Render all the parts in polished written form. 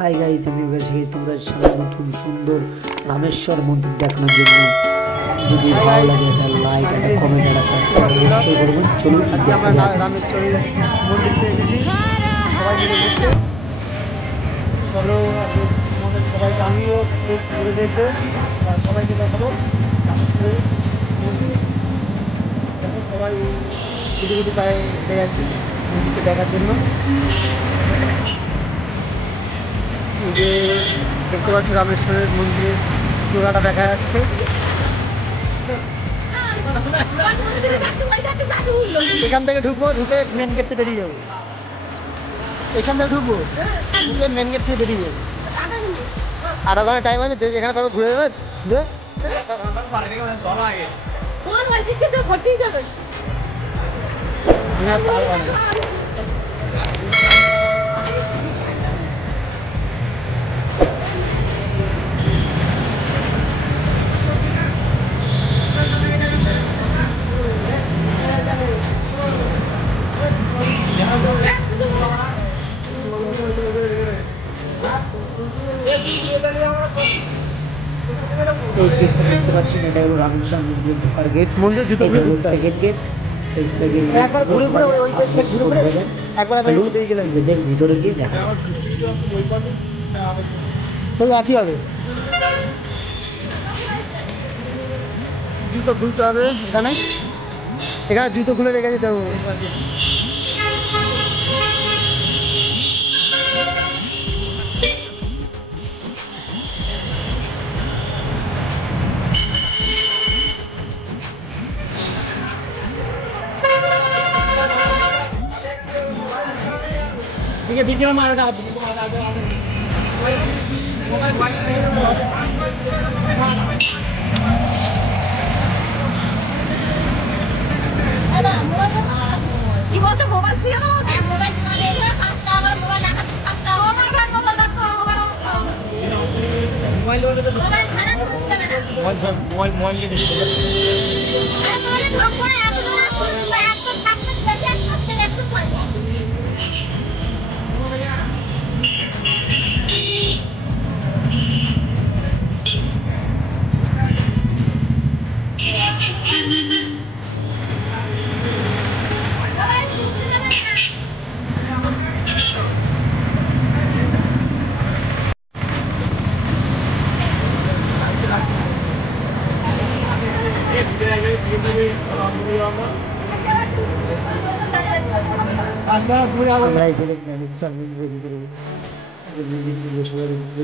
Hi guys, আমি গেছি তোমরা সামনে নতুন সুন্দর রামেশ্বর মন্দির দেখানোর জন্য। যদি ভালো লাগে একটা লাইক, একটা কমেন্ট, একটা সাবস্ক্রাইব অবশ্যই করবেন। চলুন আমরা রামেশ্বরের মন্দিরতে এসেছি সবাই মিলে ঘুরতে। চলো আমাদের সবাইকে, আমিও ঘুরে দেখতে সবাইকে দেখাবো রামেশ্বরের মন্দির। দেখো সবাই গুটি গুটি পায়ে হেঁটে যাচ্ছি মন্দিরকে দেখার জন্য। যে দেখতে পাচ্ছি রামেশ্বরের মন্দিরের চূড়াটা দেখা যাচ্ছে। এখান থেকে ঢুকবো, ঢুকে মেন গেট থেকে বেরিয়ে যাবো। এখান থেকে ঢুকবো, ঢুকে মেন গেট থেকে বেরিয়ে যাবো। আধা ঘন্টা টাইম আছে, এখানে তারপর ঘুরে যাবে। দেখতে পাচ্ছেন এটা হলো রামেশ্বর মন্দির ঢোকার গেট। মন্দির জুতো গেট একবার ঘুরে ঘুরে ওই ঘুরে ঘুরে একবার ভিতরে গিয়ে দেখা একই হবে। জুতো খুলতে হবে এখানে, এখানে জুতো খুলে রেখে দিতে হবে। ভিডিও মারা কি বলছো? মোবাইল দিয়ে মোবাইল কাজটা আমার মোবাইল দেখা কাজটা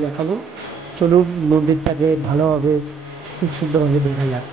দেখাবো। চলুন মন্দিরটাকে ভালোভাবে খুব সুন্দরভাবে দেখা যাক।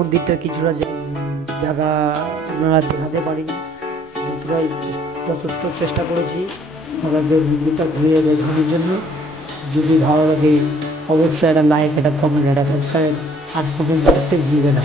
মন্দিরটার কিছুটা জায়গা আপনারা দেখাতে পারিনি, পুরাই যথেষ্ট চেষ্টা করেছি আপনাদের মন্দিরটা ঘুরিয়ে দেখানোর জন্য। যদি ভালো লাগে অবশ্যই একটা লাইক, একটা কমেন্ট, একটা সাবস্ক্রাইব আর কমেন্ট করতে ভুলবে না।